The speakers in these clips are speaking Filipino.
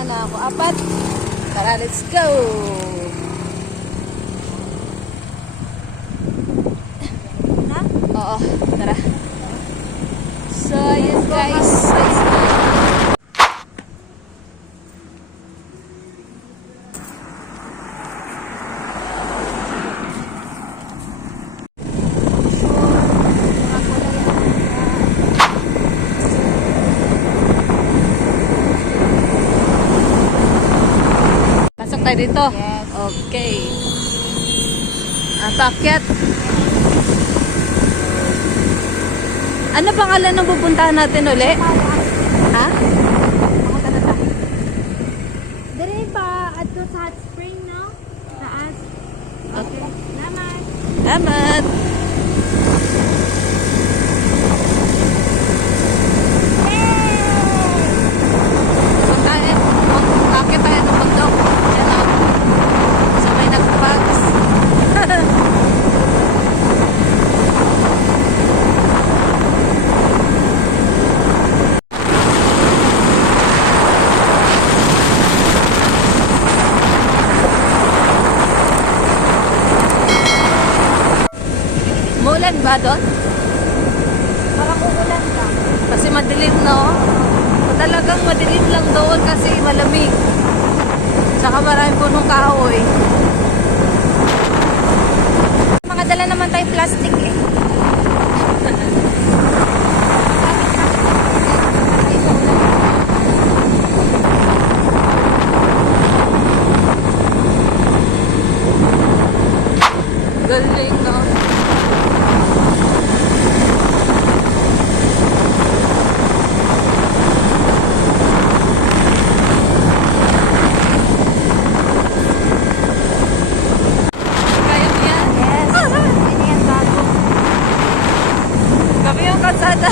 Kasama na ako. 4. Tara, let's go! Ha? Oo, tara. So, ayun guys. Pasok tayo dito? Yes. Okay. Paakyat. Ano pangalan ng pupuntahan natin uli? Ha? Dire pa adto sa hot spring, no? Taas. Okay. Salamat. Salamat. Pasok tayo. Paakyat tayo ng bundok. Yan o. Sabay nagpags. Muulan ba doon? Parang uulan ka. Kasi madilim, no? O talagang madilim lang doon kasi malamig. Tsaka maraming punong kahoy. Mga dala naman tayo plastic eh. Galing, no? Kaya mo yan? Yes. Yan yan bago. Kami yung kalsada.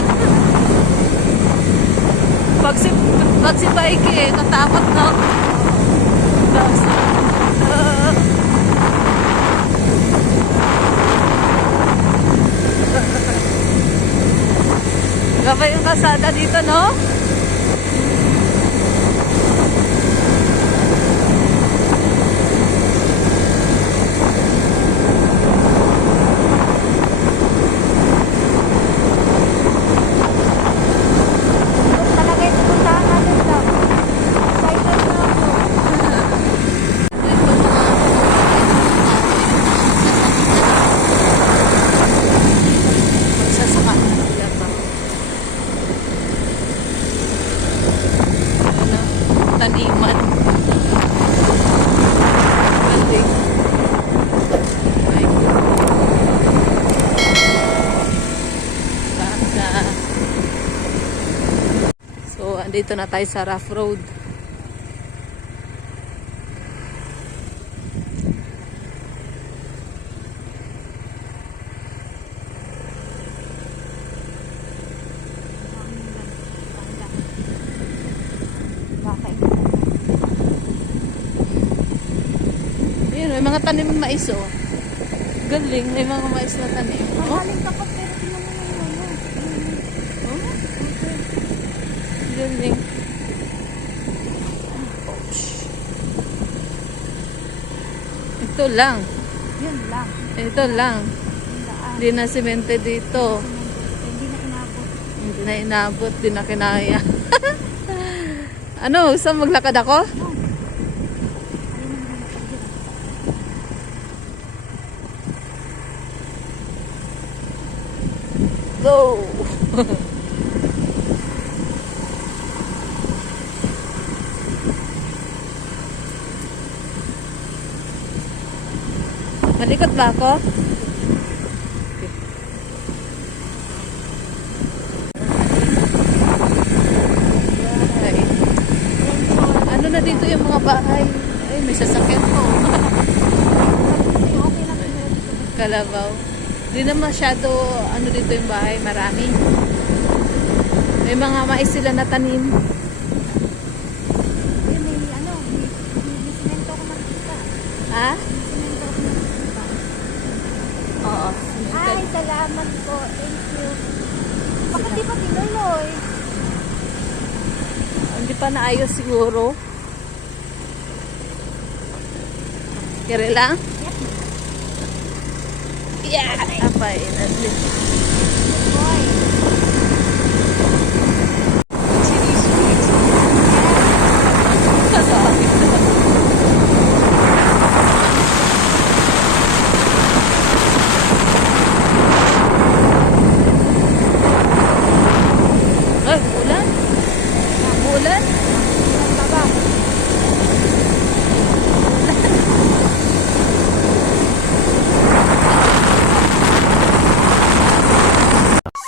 Pag si Baiki eh, natakot, no? Tapos, gabay yung kalsada dito, no? Ito talaga yung pupuntahan natin daw. Excited na ako. Magsasaka na sila pa. Ano? Taniman. Galing. My God. Baka. So, andito na tayo sa rough road. Ayun, may mga tanim ng mais, oh. Galing, may mga mais na tanim. Oh, Mahaling kapag pero tingnan mo yung ano. oh. Galing. Ito lang. Yun lang. Ito lang. Yung daan. Hindi na semente dito. Hindi na inabot. Hindi na inabot, hindi na kinaya. Ano, gusto maglakad ako? Go! Malikot ba ako? Okay. Ay. Ano na dito yung mga bahay? Ay, may sasakyan ko. Okay lang siguro dito. Kalabaw. Hindi na masyado, ano dito yung bahay, marami. May mga mais sila na tanim. Yun, may ano, may simento ko makikita. Ha? May simento ko makikita. Oo. Ay, salamat po. Thank you. Bakit di pa tinuloy? Hindi pa naayos siguro. Kira lang? Yeah! Apay, nasli. Boy. Ay, ulan. Ulan. Baba.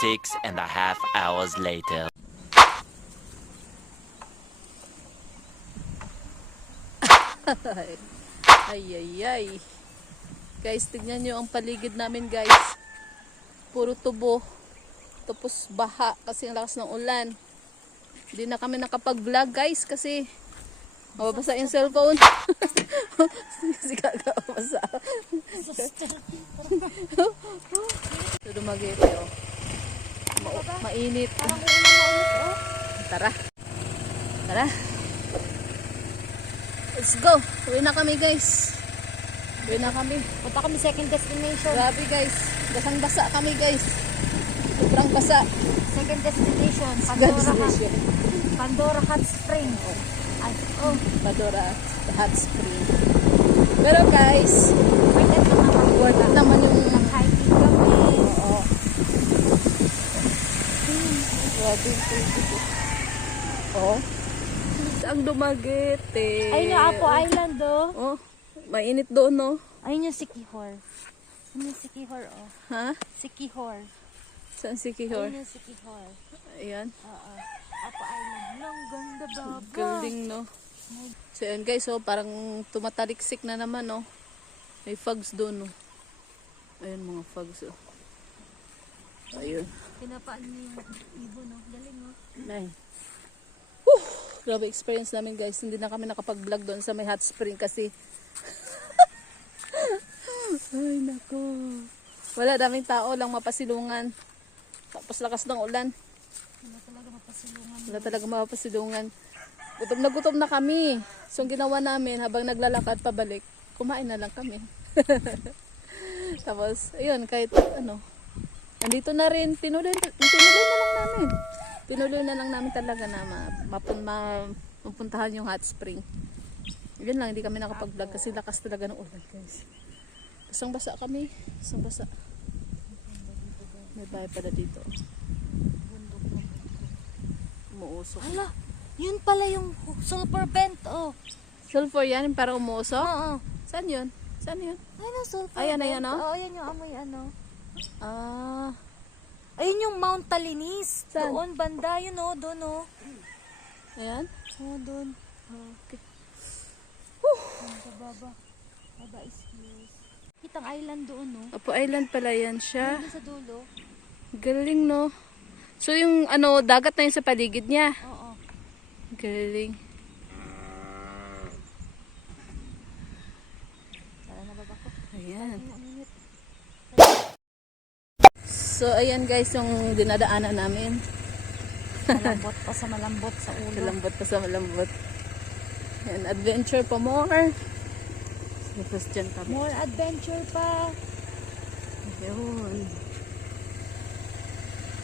6.5 hours later. Ay, ay, ay. Guys, tignan nyo ang paligid namin, guys. Puro tubo. Tapos baha kasi ang lakas ng ulan. Hindi na kami nakapag-vlog, guys, kasi mababasa yung cellphone. Si Gaga, mabasa. Ito dumagete, oh. Mainit. Parang ulan na ulit, oh. Tara. Tara. Let's go. Uwi na kami, guys. Uwi na kami. Punta kami second destination. Grabe, guys. Basang-basa kami, guys. Sobrang basa. Second destination. Destination. Pandora Hot Spring. Ay, oh. Pandora Hot Spring. Pero, guys, Worth it naman. worth it naman yung... Nag-hiking kami. Oo. Grabe. Oh. Ang dumagete. Ayun yung Apo Island, oh. Oh, mainit doon, no? Ayun yung Sikihor. Ayun yung Sikihor, oh. Ha? Sikihor. Saan si Kihor? Ayun yung Sikihor. Ayan. Oo. Apo Island. Lang ganda, baba. Galing, no? So, yun, guys, oh, parang tumataliksik na naman, no? May fogs doon, no? Ayun, mga fogs, oh. Ayun. Pinapaan niyo yung ibon, no? Galing, no? Nay. Grabe experience namin, guys. Hindi na kami nakapag-vlog doon sa may hot spring kasi. Ay, nako. Wala, daming tao lang mapasilungan. Tapos lakas ng ulan. Wala talaga mapasilungan. Wala talaga mapasilungan. Gutom na kami. So, ang ginawa namin habang naglalakad pabalik, kumain na lang kami. Tapos, ayun, kahit ano, nandito na rin, tinuloy na lang namin. Tinuloy na lang namin talaga na mapuntahan yung hot spring. Yun lang, hindi kami nakapag-vlog kasi lakas talaga ng ulan, guys. Basang basa kami. Basang basa. May bahay pala dito. Umuusok. Hala, yun pala yung sulfur vent, oh. Sulfur yan, para umuusok? Oo. Saan yun? Saan yun? Ayun ang sulfur Ayan, vent. ayan, oh. Oo, yan yung amoy, ano. Ah, Ayun yung Mount Talinis. Saan? Doon, banda, yun, oh. Doon, oh. ayan. Oo, doon. Okay. Baba, baba. Baba is close. Kitang island doon, no? Apo Island pala yan siya. Doon sa dulo. Galing, no? So, yung ano, dagat na yun sa paligid niya. Oo. Galing. Sana nababa ko. Ayan. Ang init. So, ayan guys, yung dinadaanan namin. Malambot pa sa malambot sa ulo. Malambot pa sa malambot. Ayan, adventure pa more. Tapos dyan kami. More adventure pa. Ayun.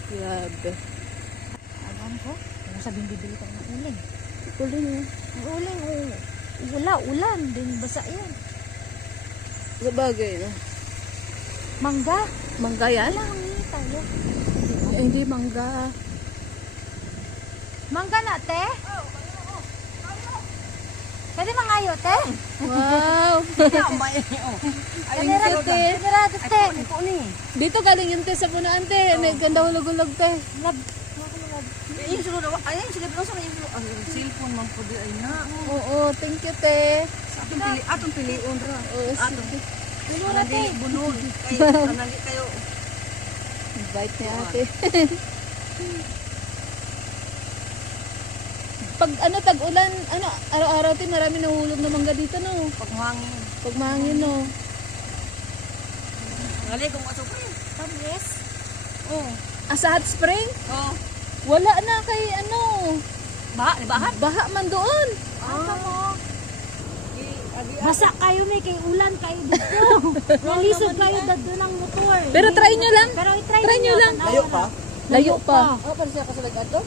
Grabe. Alam ko. Ano sabihin bibili tayo ng uling? Kulo niyo. Ang uling, oh. Wala, ulan. Din basa yan. Sa bagay, no? Mangga. Mangga yan? Wala, humingi tayo. Eh, hindi mangga. Mangga na, te? Pwede mangayo, te? Wow! Kanira, te. kanira, te. Dito galing yung te sa punaan, te. May ganda hulog-hulog, te. Lab. Ayun, sunod ako. Ayun, sige, pero sa cellphone man po di ay na. Oo, thank you, te. Atong piliun ra. Oo, sige. Kanira, te. Bunog. Kayo, nanagi kayo. Invite ni ate. Pag ano, tag-ulan, ano, araw-araw, te, marami nahulog na mangga dito, no? Pagmangin. Pag mahangin, no? Ngali kung aso pa yun. Tamres. Oh. Ah, sa hot spring? Oh. Wala na kay, ano, Baha, di bahan? baha man doon. Asa mo? Basa kayo may kay ulan kayo dito. Nalisod kayo dito ng motor. Pero try nyo lang. Pero i-try Try nyo lang. Layo pa? Layo pa. Ako pa siya kasalagad to?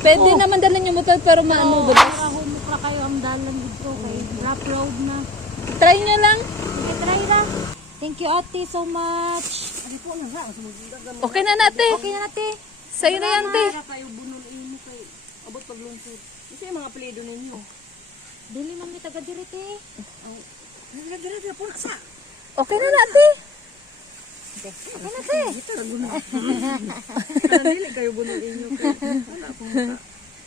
Pwede naman dalhin yung motor pero maano dulas. Para humukra kayo ang dalan dito. Kay rough road na. Try nyo lang. Sige, try lang. Thank you, ate, so much. Ari po na nga. Okay na nate. Okay na, ate. Sa'yo na yan, te. Para kayo bunol ini kay abot paglunsod. Ito yung mga apelyido ninyo. Dili man mi taga diri, te. Dira po na sa. Okay na nate. Okay na, te. Ano dili kayo bunol inyo kay. Wala po maka.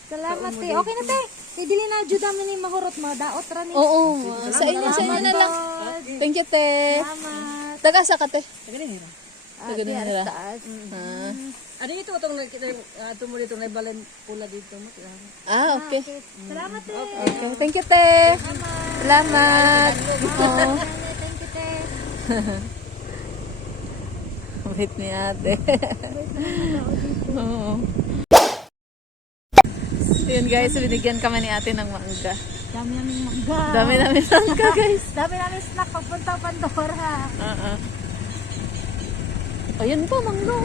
Salamat, te. Okay na, te. Te, dili na jud namin ni mahurot mga daot ra ni. Oo. Sa inyo na lang. Thank you, te. Salamat. Taga sa ka, te. Tagaling nila. Taga din nila. Taas. Ah. Ano ito itong nakita mo dito na balan pula dito mo. Ah, okay. Okay. Salamat, te. Okay. Thank you, te. Salamat. Oo. Thank you, te. Wait ni ate. Oo. Yun guys, binigyan kami ni ate ng mangga. Dami namin mangga. Dami namin mangga guys. Dami namin snack pagpunta Pandora. Ayun pa, mangga.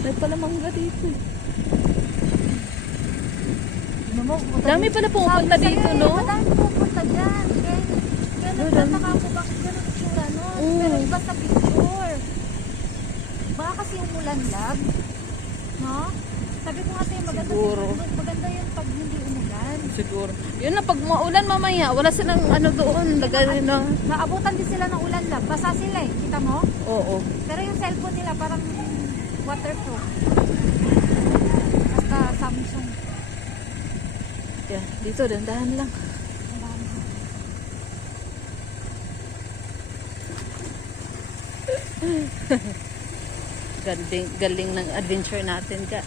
May pala mangga dito. Dami pala pumunta dito, no? Madami pupunta dyan. Kaya nagtataka ako bakit ganun itsura nun. Pero iba sa picture. Baka kasi umulan lang. No? Sabi ko nga sa'yo, Siguro. maganda yun pag hindi umulan. Siguro. Yun na, pag maulan mamaya, wala silang ano doon. Lagay na. Naabutan din sila ng ulan lang. Basa sila eh. Kita mo? Oo. Pero yung cellphone nila parang waterproof. Basta Samsung. Yeah, dito, dandahan lang. Galing ng adventure natin ka.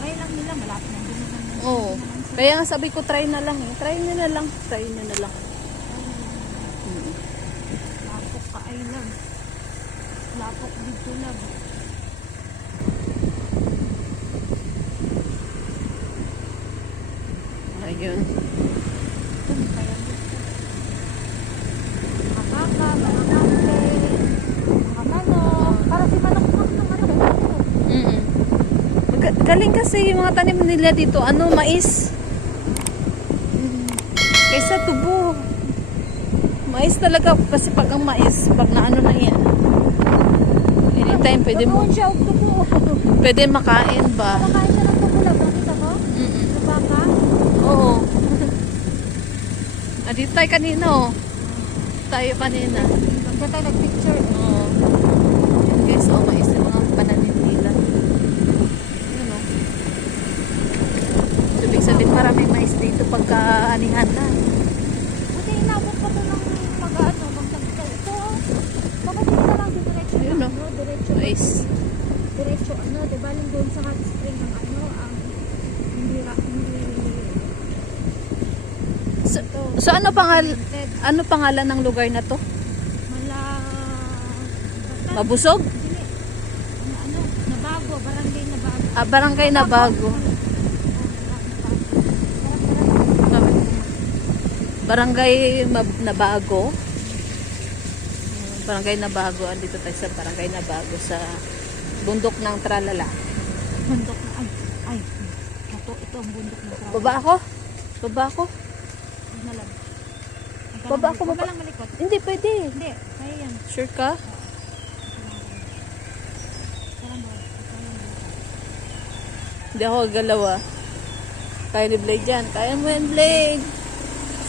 Try lang nila. Malapit na din naman. Oo. Kaya nga sabi ko, try na lang. Try nyo na lang. Try nyo na lang. Lapok ka ay lang. Lapok dito lang. Ayun. Makaka, malamampe, makamanok. Para si manok mo, manok. Galing kasi yung mga tanim nila dito, ano, mais. Kaysa tubo. Mais talaga, kasi pag ang mais, pag naano na yan, anytime pwede mo, Tubuon siya og tubo. pwede makain ba? Kumakain siya ng tubo lang. Nakita mo? Sa baka? Oo. Dito tayo kanina, oh. Tayo kanina. Diyan tayo nag-picture. Oo. Yun guys, oh, mais yung mga pananim nila. Yun, oh. So, ibig sabihin maraming mais dito pagka-anihan na. Buti inabot pa to ng mag-ano, mag-nagkal. Ito, bakit dito na lang diretso Ayun, lang, oh. no? Diretso. Mais. Diretso, ano, diba lang doon sa hot spring ng ano, ang hindi So ano pangalan ng lugar na to? mala... Basta, Mabusog? dili. Ano, Nabago, barangay Nabago. Barangay Nabago. Barangay Nabago. Barangay Nabago. Andito tayo sa Barangay Nabago sa bundok ng Tralala. Bundok na, ay, ito ang bundok ng Tralala. Baba ako? Baba ako? Huwag na lang. Baba ako, Huwag baba. ka lang malikot. Hindi, pwede. Hindi, kaya yan. Sure ka? Hindi ako galaw ah. Kaya ni Blade yan. Kaya mo yan, Blade.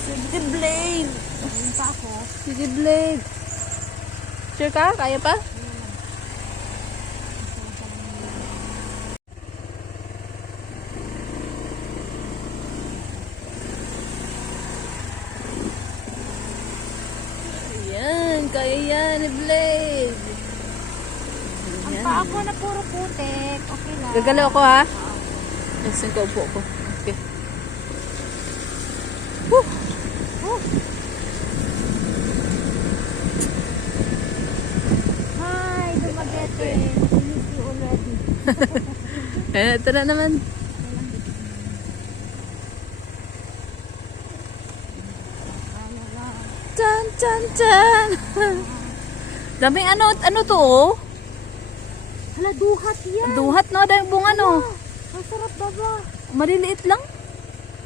Sige, Blade. Ayun pa ako. Sige, Blade. Sure ka? Kaya pa? Ayan, kaya yan ni Blade. Ang pa ako na puro putik. Okay lang. Gagalaw ako ha? Nasin ko, upo ko. Okay. Woo! Hi, Dumaguete. I miss you already. Ito na naman. Chan chan. Daming ano to oh? Hala, duhat yan. Duhat no, dahil bunga no. Ang sarap baba. Maliliit lang.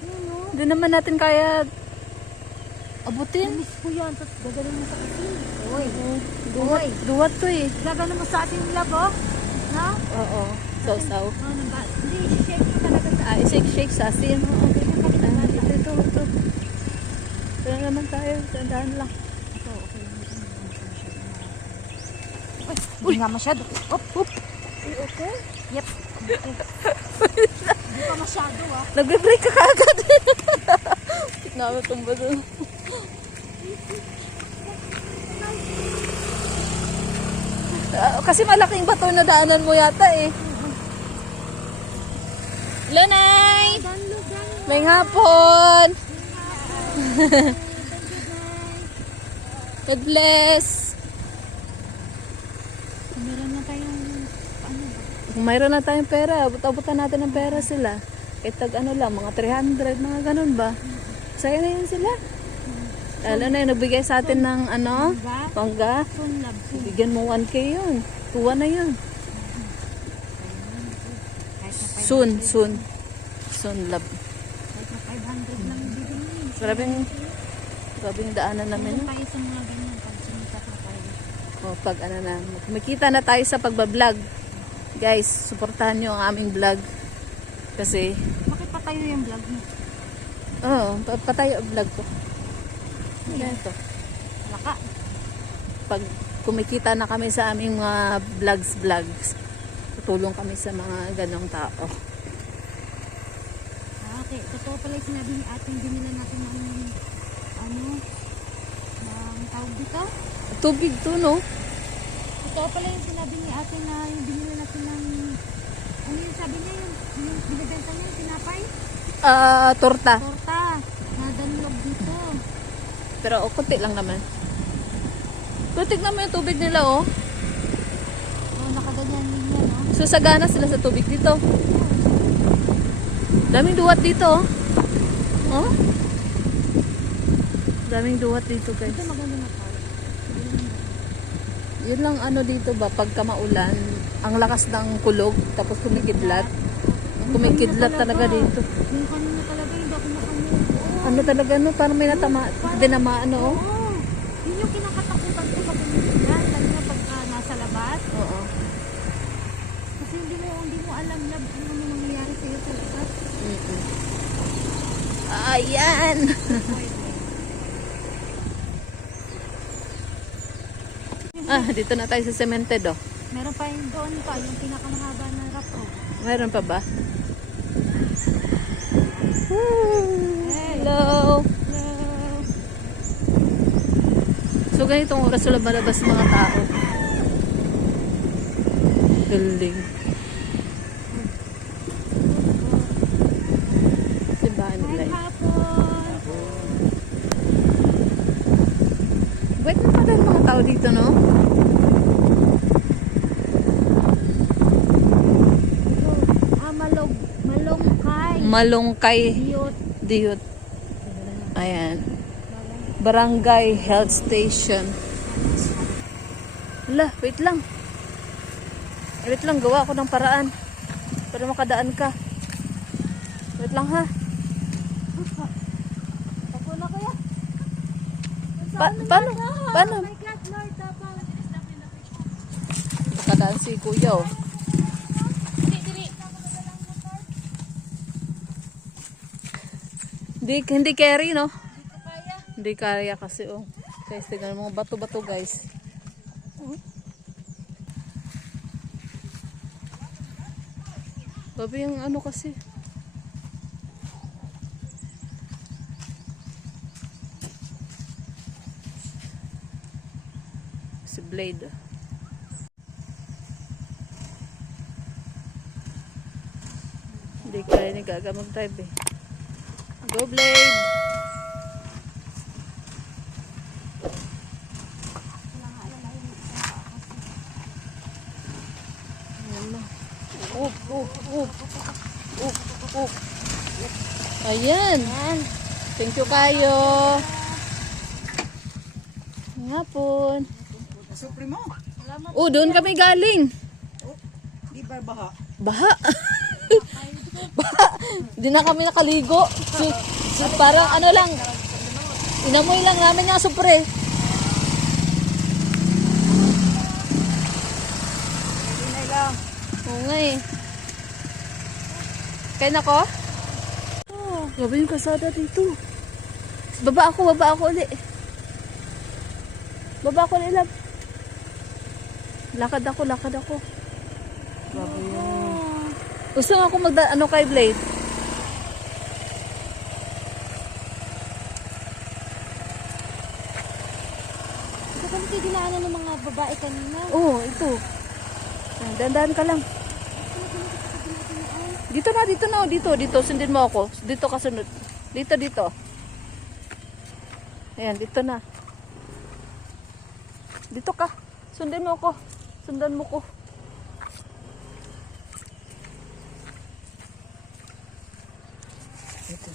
Yan o. Hindi naman natin kaya abutin. Miss ko yan. Tapos gagaling mo sa asin. Uy. Duhat to eh. Gagaling mo sa asin lab oh. Ha? Oo. Sausaw. Oh, hindi, shake mo talaga sa Ah, shake sa asin. Oo. Ito. Ito naman tayo. Tandaan lang. Uy, nga masyado. Op. Okay. Yep. Okay. Hindi pa masyado ah. Nagbe-break ka kagad. Nakatumba doon. Kasi malaking bato na daanan mo yata eh. Lanay! May hapon! God bless! Meron na tayong ano ba? Kung mayroon na tayong pera, abot-abutan natin ng pera sila. Kahit tag ano lang, mga 300, mga ganun ba? Saya na yun sila. Alam na yun, nagbigay sa atin ng ano, pangga. Soon lab. Bigyan mo 1K yun. Tuwa na yun. Kahit na Soon love. kahit na 500 lang bibili. Grabing daanan namin. Meron tayo sa mga ganyan. Pag sumikat na tayo. O pag ano na, kumikita na tayo sa pagbablog. Guys, suportahan nyo ang aming vlog. Kasi, Bakit pa tayo yung vlog mo? patayo ang vlog ko. Ganito. Laka. Pag kumikita na kami sa aming mga vlogs, tutulong kami sa mga ganong tao. Okay. Totoo pala yung sinabi ni ate, binila natin ng tawag dito? Tubig to, no? Totoo pala yung sinabi ni ate na yung binila natin ng ano yung sabi niya yung binibenta niya yung tinapay? Torta. Torta. Nadanlog dito. Pero kunti lang naman. Kunti naman yung tubig nila, oh. Oh, nakaganyan din yan, no? So, sagana sila sa tubig dito. Daming duwat dito, oh. Oh? Daming duwat dito, guys. Ito maganda na tayo. Yun lang ano dito ba, pagka maulan, ang lakas ng kulog, tapos kumikidlat. Kumikidlat talaga dito. Yung kanina talaga, hindi ako makamove. Ano talaga, no? Parang may dinamaan, no? Oo. Yun yung kinakatakutan ko pag kumikidlat. Lalo na pagka nasa labas. Oo. Kasi hindi mo alam lab kung ano mangyayari sa'yo sa labas. Ayan! Dito na tayo sa cemented, oh. Meron pa yung doon pa, yung pinakamahaba na rock road. Mayroon pa ba? Hey. Hello! Hello. So, ganitong oras wala malabas mga tao. Building. Simbahan nila Kahit yun. hapon. Wait na pala mga tao dito, no? Malungkay. Malungkay Diyot. Diyot. Ayan. Barangay Health Station. Hala, wait lang. Wait lang, gawa ako ng paraan. Para makadaan ka. Wait lang, ha? Ako na kaya. Paano? Paano? My God, Lord, tapang. Makadaan si kuya, oh. Hindi carry, no? Hindi kaya kasi, oh. Guys, tignan mo, bato-bato, guys. Babi yung ano kasi. Si Blade. Hindi kaya ni Gaga mag-drive, eh. Go, Blade! Ayan. Thank you kayo. Hapon. Supremo. Oh, doon kami galing. Di ba baha? Baha. Baha. Di na kami nakaligo. Parang ano lang. Inamoy lang namin yung supre. Hindi lang. Oo nga eh. Kaya na ko? Oh, grabe yung kasada dito. Baba ako uli. Baba ako ulit, love. Lakad ako. Grabe yun. Gusto nga ako ano kay Blade. Ito kami kayo dinaanan ng mga babae kanina. Oo, ito. Dandan ka lang. Dito na. Dito. Sundin mo ako. Dito ka sunod. Dito. Ayan, dito na. Dito ka. Sundan mo ko. Dito.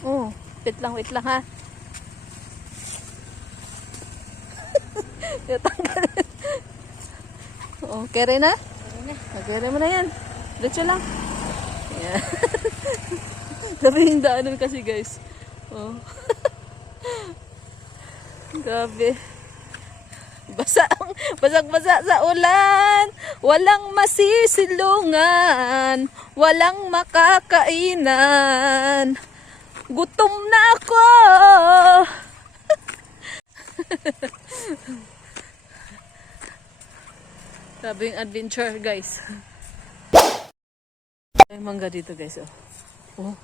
Oh, wait lang ha. Tatanggal. Oh, kere na? Kere mo na yan. Diretso lang. Ayan. Grabe yung daanan kasi guys. Oh. Grabe. Basag-basa sa ulan. Walang masisilungan. Walang makakainan. Gutom na ako. Grabe yung adventure guys. May mangga dito guys. Oh.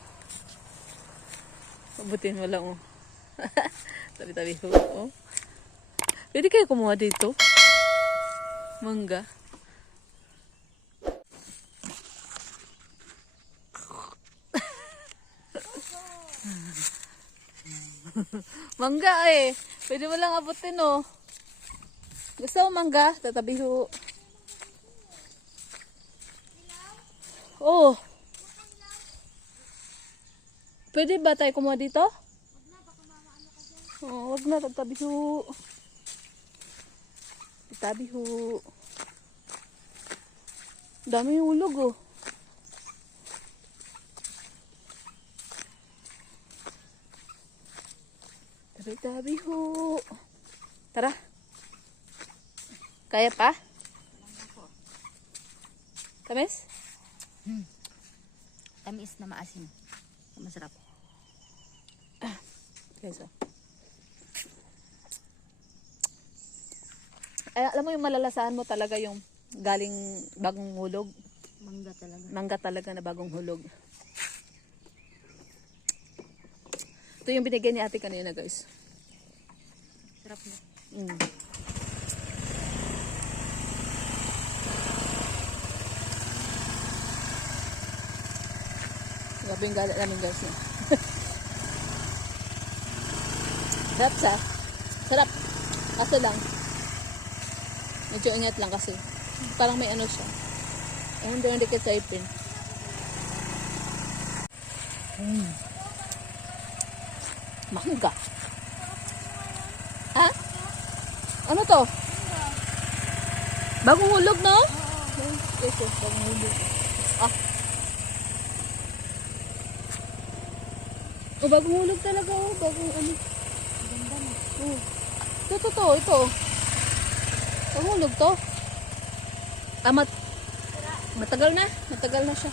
Abutin mo lang oh. Tabi-tabi ko. Oh. Pwede kayo kumuha dito? Mangga. Mangga eh. Pwede mo lang abutin oh. Gusto mo mangga? Tatabi ho. Oh. Pwede ba tayo kumuha dito? Oh, wag na, tatabi ho. Tatabi ho. Dami yung ulog oh. Tabi ho. Tara. Kaya pa? Tamis? Tamis na maasim. Masarap. Okay, so. Alam mo yung malalasahan mo talaga yung galing bagong hulog. Mangga talaga. Mangga talaga na bagong hulog. Ito yung binigay ni ate kanina guys. Sarap na. Mm. Grabe yung gala namin guys. Sarap sa. Sarap. Kaso lang. Medyo ingat lang kasi. Parang may ano siya. Ayun doon dikit sa ipin. Mangga. Ha? Ano to? Bagong hulog, no? Ito, bagong hulog. Ah. Oh, bagong hulog talaga, oh. Bagong ano. Ganda na. Oh. Ito. Bagong hulog to. Matagal na siya.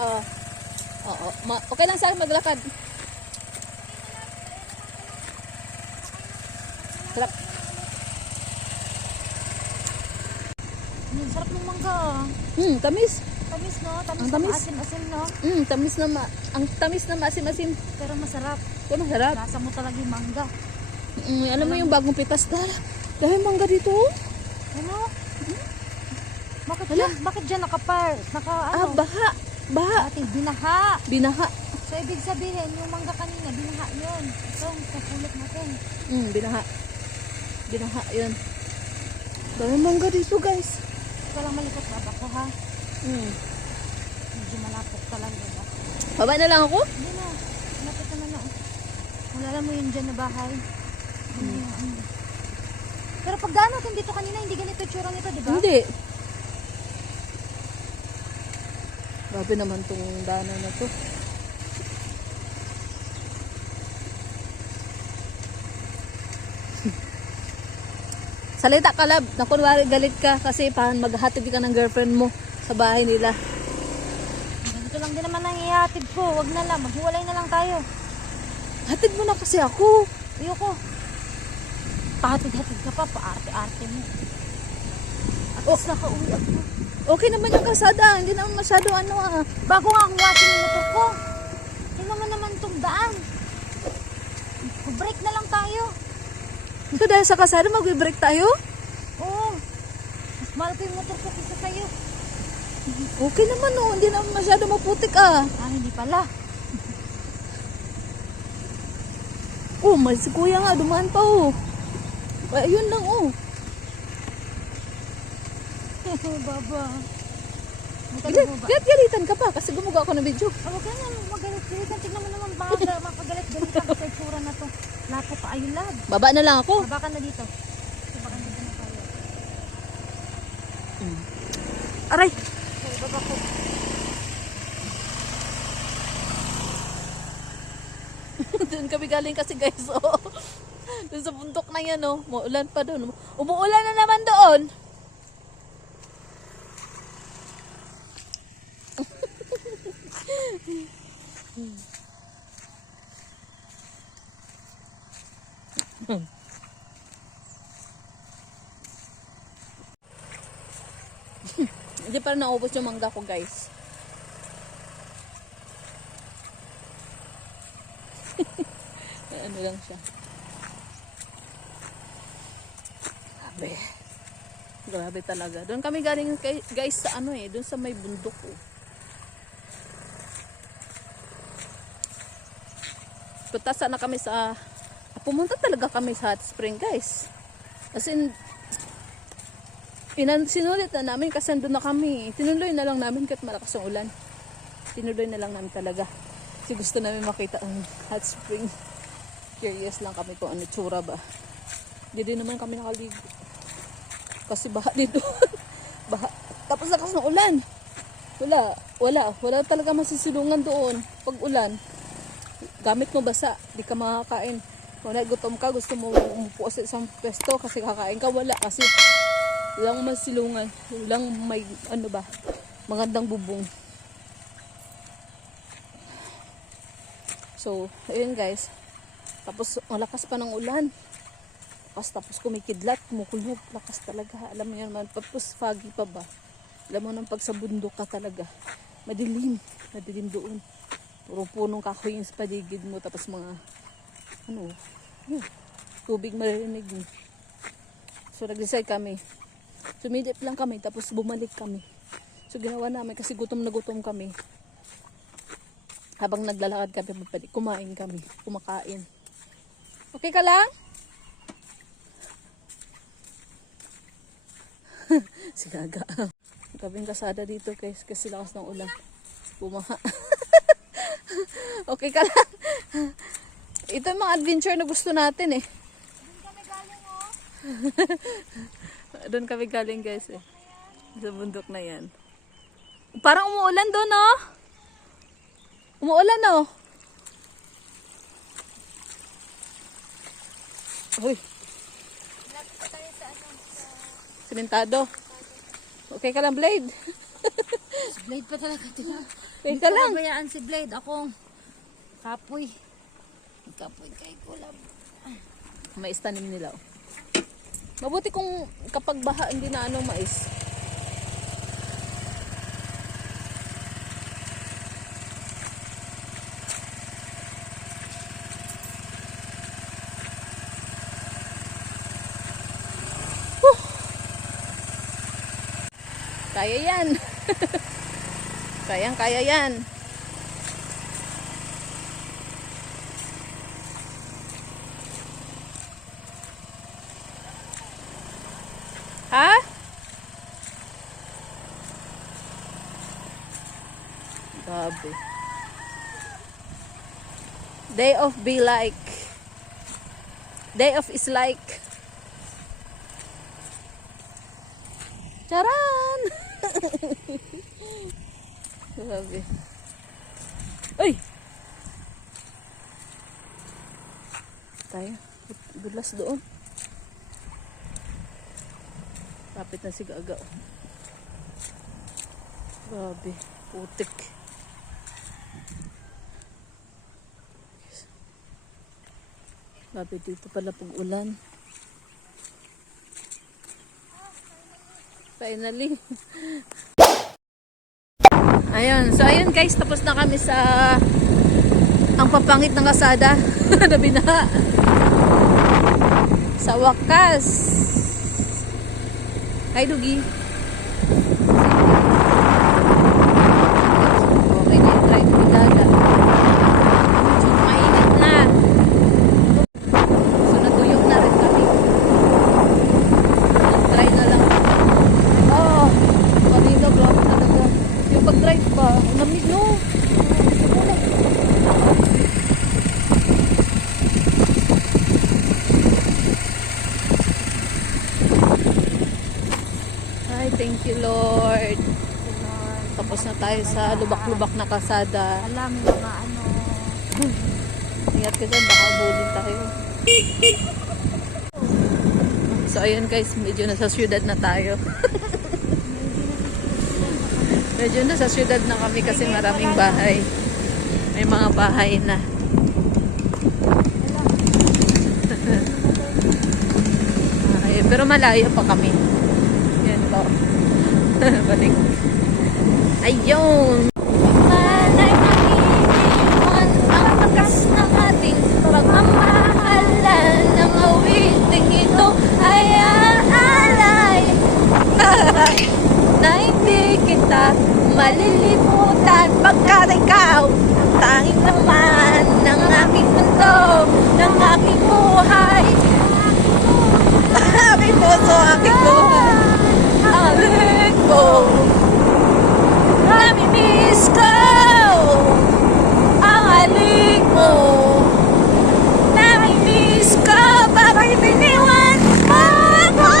Oo. Okay lang sa akin maglakad. Sarap. Sarap ng mangga. Tamis. Tamis no? Tamis Ang na tamis. maasim-asim no? Ang tamis na maasim-asim. Pero masarap. Ito masarap. Lasa mo talaga yung mangga. Alam mo yung bagong pitas dahil mangga dito. Ano? Bakit dyan nakapar? Ano? Baha. Ate, binaha. Binaha. So, ibig sabihin, yung mangga kanina, binaha yun. Itong kapulot natin. Binaha yun. Dahil mangga dito guys. Ito lang malikot na ako ha. medyo malapot talaga ba? Baba na lang ako? Hindi na. Malapit naman na. Wala mo yun dyan na bahay. Pero pagdaan natin dito kanina, hindi ganito yung tsura nito, di ba? Hindi. Grabe naman tong daanan na to. Salita ka, lab. Na kunwari galit ka kasi maghatid ka ng girlfriend mo sa bahay nila. Ganito lang din naman ang ihatid ko. Wag na lang. Maghiwalay na lang tayo. Hatid mo na kasi ako. Ayoko. Pahatid-hatid ka pa. Paarte-arte mo. At least nakauwi ako. Okay naman yung kalsada. Hindi naman masyado ano. Bago nga akong wasin yung motor ko. Tingnan mo naman itong daan. Break na lang tayo. So dahil sa kalsada mag-break tayo? Oo. Mas mahal ko yung motor ko kaysa sa'yo. Okay naman oh. Hindi naman masyado maputik ah. Ah, hindi pala. Oh, may si kuya nga. Dumaan pa oh. Ayun lang oh. Baba. Magkano mo ba? Galitan ka pa kasi gumagawa ako ng video. Oh, huwag ka na magalit-galitan. Tignan mo naman baka mapagalit-galitan sa itsura na to. Lapo pa. Ayun lad. Baba na lang ako. Baba ka na dito. Baba ka na dito na tayo. Aray. Okay, baba ko. Doon kami galing kasi guys oh. Doon sa bundok na yan oh. Maulan pa doon. Umuulan na naman doon. Hindi pa rin naubos yung mangga ko guys. Ano lang siya. Grabe. Grabe talaga. Doon kami galing guys sa ano eh. Doon sa may bundok oh. Punta sana kami sa pumunta talaga kami sa hot spring guys. As in sinulit na namin kasi andun na kami. Tinuloy na lang namin kahit malakas ang ulan. Tinuloy na lang namin talaga. Kasi gusto namin makita ang hot spring. Curious lang kami kung ano tsura ba. Hindi din naman kami nakaligo. Kasi baha dito. Baha. Tapos lakas ng ulan. Wala talaga masisilungan doon pag ulan. Gamit mo basa, di ka makakain. Kung gutom ka, gusto mo umupo sa isang pwesto kasi kakain ka, wala kasi walang masilungan, walang may ano ba, magandang bubong. So, ayun guys. Tapos malakas pa ng ulan. Tapos kumikidlat, kumukulog, lakas talaga. Alam mo yan man, tapos foggy pa ba? Alam mo nang pag sa bundok ka talaga, madilim doon. Puro punong kahoy yung sa paligid mo, tapos mga tubig maririnig mo. So nag-decide kami. Sumilip lang kami, tapos bumalik kami. So ginawa namin kasi gutom na gutom kami. Habang naglalakad kami, kumain kami. Kumakain. Okay ka lang? Si Gaga. Gabing kasada dito guys, kasi lakas ng ulan. Bumaha. Okay ka lang? Ito yung mga adventure na gusto natin eh. Doon kami galing guys eh. Sa bundok na yan. Parang umuulan doon oh. Umuulan oh. Uy. Simentado. Okay ka lang, Blade? Si Blade pa talaga ito. Okay ka lang. Bayaan si Blade. Akong kapoy. Kapoy kay kulab. Mais tanim nila. Oh. Mabuti kung kapag baha hindi na ano mais. Kaya yan. Kaya yan. Ha? Grabe. Day off be like. Day off is like. Charan! Grabe. Uy! Tayo. Dulas doon. Kapit na si Gaga. Grabe. Putik. Grabe dito pala pag ulan. Finally. Ayun. So ayun guys. Tapos na kami sa ang papangit ng kasada. Nabinaha. Sa wakas. Hi Dugi. Okay na yung try ng daga. Medyo mainit na. So natuyok na rin kami. Try na lang. Oh, kanina grabe talaga. Yung pag-drive pa, lamig no. Ay, thank you Lord. Tapos na tayo sa lubak-lubak na kasada. Alam mo mga ano. Ingat ka dyan, baka bulin tayo. So ayun guys, medyo nasa syudad na tayo. Medyo nasa syudad na kami kasi maraming bahay. May mga bahay na. Ay, pero malayo pa kami. Yan po. Balik. Ayun! Malay maniwan ang bakas ng ating pagmamahalan. Ang awiting ito ay aalay Na hindi kita malilimutan pagkat ikaw ang tanging naman ng aking mundo, ng aking buhay. Aking puso, aking buhay. Aling ko. Namimiss ko ang aling mo. Namimiss ko, bakit iniwan mo ako?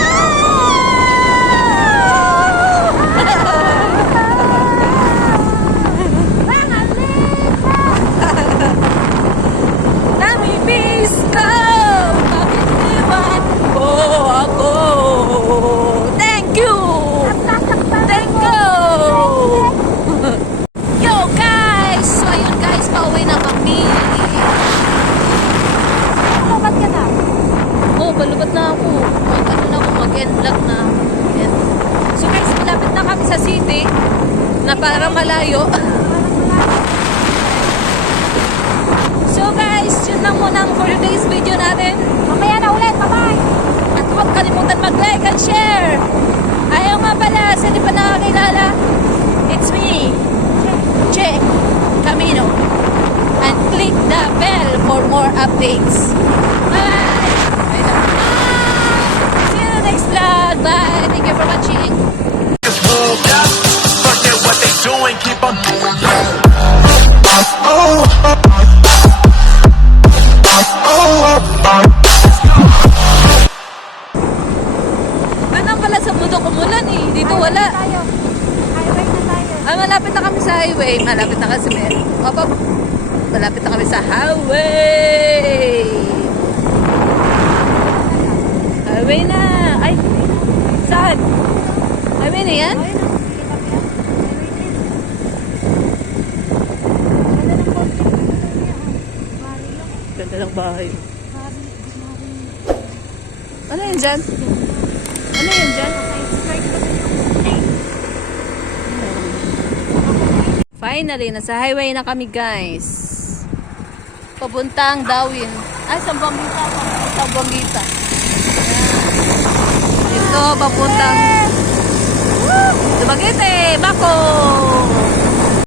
Namimiss ko, bakit iniwan mo ako? Thank you! Thank you! Yo guys! So ayun guys, pauwi na kami. Lubat ka na. Oh, balubat na ako. Ano na ako, mag-end vlog na. Yan. So guys, malapit na kami sa city na para malayo. So guys, yun lang muna ang for today's video natin. Mamaya na ulit. Bye-bye. At huwag kalimutan mag-like and share. Ayaw nga pala, sa di pa nakakilala, it's me, Che Camino. And click the bell for more updates. Bye! See you in the next vlog. Bye! Thank you for watching. Forget what they doing, keep on doing. Ano pala sa bundok umulan eh. Dito wala. Tayo. Highway na tayo. Ah, malapit na kami sa highway. Malapit na kasi malapit na kami sa highway. Highway na. Ay, saan? Highway na yan? Ayun na. Ganda ng bahay. Ano yun dyan? Ano yun dyan? Finally, nasa highway na kami guys. Papuntang Dawin. Ay, Sambuangita. Sambuangita. Ito, papuntang Dumaguete, Bako.